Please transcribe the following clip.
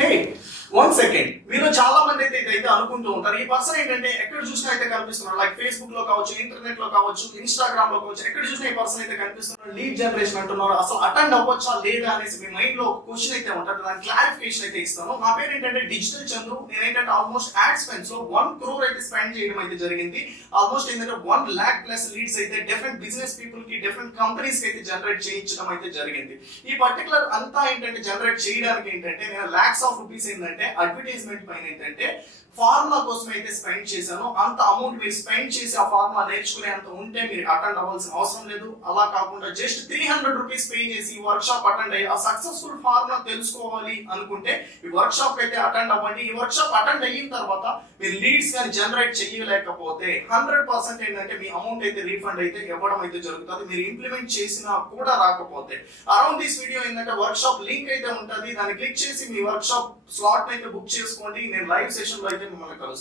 హే 1 second, మీలో చాలా మంది అయితే అనుకుంటూ ఉంటారు, ఈ పర్సన్ ఏంటంటే ఎక్కడ చూసినా అయితే కనిపిస్తున్నారు. లైక్ ఫేస్బుక్ లో కావచ్చు, ఇంటర్నెట్ లో కావచ్చు, ఇన్స్టాగ్రామ్ లో కావచ్చు, ఎక్కడ చూసినా ఈ పర్సన్ అయితే కనిపిస్తున్నారు. లీడ్ జనరేషన్ అంటున్నారు, అసలు అటెండ్ అవ్వచ్చా లేదా అనేసి మీ మైండ్ లో ఒక క్వశ్చన్ అయితే ఉంటుంది. దాని క్లారిఫికేషన్ అయితే ఇస్తాను. నా పేరు ఏంటంటే డిజిటల్ చందు. నేనేంటంటే ఆల్మోస్ట్ యాడ్ స్పెండ్స్ లో 1 crore అయితే స్పెండ్ చేయడం అయితే జరిగింది. ఆల్మోస్ట్ ఏంటంటే 1 lakh ప్లస్ లీడ్స్ అయితే డిఫరెంట్ బిజినెస్ పీపుల్ కి, డిఫరెంట్ కంపెనీస్ కి అయితే జనరేట్ చేయించడం అయితే జరిగింది. ఈ పర్టికులర్ అంతా ఏంటంటే జనరేట్ చేయడానికి ఏంటంటే నేను లాక్స్ ఆఫ్ రూపీస్ ఏంటంటే అడ్వర్టైజ్మెంట్ పైన ఏంటంటే ఫార్ములా కోసం అయితే స్పెండ్ చేశాను. అంత అమౌంట్ మీరు స్పెండ్ చేసి ఆ ఫార్ములా నేర్చుకునే అంత ఉంటే మీరు అటెండ్ అవ్వాల్సిన అవసరం లేదు. అలా కాకుండా జస్ట్ 300 రూపీస్ పే చేసి ఈ వర్క్ షాప్ అటెండ్ అయ్యి ఆ సక్సెస్ఫుల్ ఫార్ములా తెలుసుకోవాలి అనుకుంటే ఈ వర్క్ షాప్ అయితే అటెండ్ అవ్వండి. ఈ వర్క్ షాప్ అటెండ్ అయిన తర్వాత మీరు లీడ్స్ కానీ జనరేట్ చేయలేకపోతే 100% ఏంటంటే మీ అమౌంట్ అయితే రీఫండ్ అయితే ఇవ్వడం అయితే జరుగుతుంది. మీరు ఇంప్లిమెంట్ చేసినా కూడా రాకపోతే. అరౌండ్ దిస్ వీడియో ఏంటంటే వర్క్ షాప్ లింక్ అయితే ఉంటుంది, దాన్ని క్లిక్ చేసి మీ వర్క్ షాప్ స్లాట్ అయితే బుక్ చేసుకోండి. నేను లైవ్ సెషన్ లో అయితే మిమ్మల్ని కలుస్తాను.